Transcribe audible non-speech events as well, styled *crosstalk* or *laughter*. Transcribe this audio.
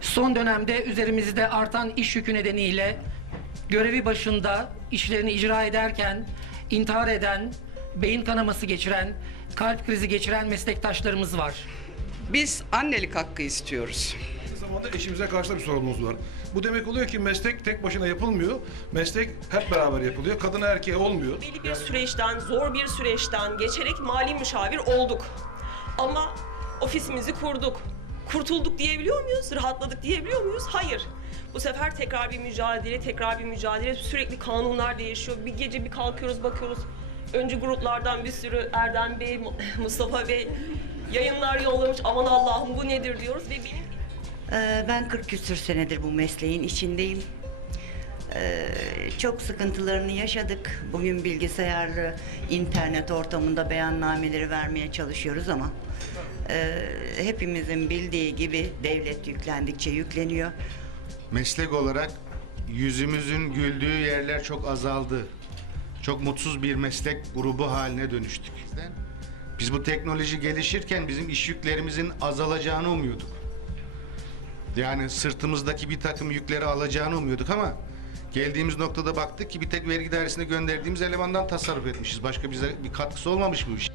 Son dönemde üzerimizde artan iş yükü nedeniyle görevi başında işlerini icra ederken intihar eden, beyin kanaması geçiren, kalp krizi geçiren meslektaşlarımız var. Biz annelik hakkı istiyoruz. Aynı zamanda eşimize karşı da bir sorumluluğumuz var. Bu demek oluyor ki meslek tek başına yapılmıyor. Meslek hep beraber yapılıyor. Kadına erkeğe olmuyor. Belli bir süreçten, zor bir süreçten geçerek mali müşavir olduk. Ama ofisimizi kurduk. Kurtulduk diyebiliyor muyuz? Rahatladık diyebiliyor muyuz? Hayır. Bu sefer tekrar bir mücadele, tekrar bir mücadele. Sürekli kanunlar değişiyor. Bir gece bir kalkıyoruz bakıyoruz. Önce gruplardan bir sürü Erdem Bey, *laughs* Mustafa Bey yayınlar yollamış. Aman Allah'ım bu nedir diyoruz ve benim Ee, Ben 40 küsür senedir bu mesleğin içindeyim. Ee, Çok sıkıntılarını yaşadık. Bugün bilgisayarlı, internet ortamında beyannameleri vermeye çalışıyoruz ama e, hepimizin bildiği gibi devlet yüklendikçe yükleniyor. Meslek olarak yüzümüzün güldüğü yerler çok azaldı. Çok mutsuz bir meslek grubu haline dönüştük. Biz bu teknoloji gelişirken bizim iş yüklerimizin azalacağını umuyorduk. Yani sırtımızdaki bir takım yükleri alacağını umuyorduk ama geldiğimiz noktada baktık ki bir tek vergi dairesine gönderdiğimiz elemandan tasarruf etmişiz. Başka bize bir katkısı olmamış bu iş.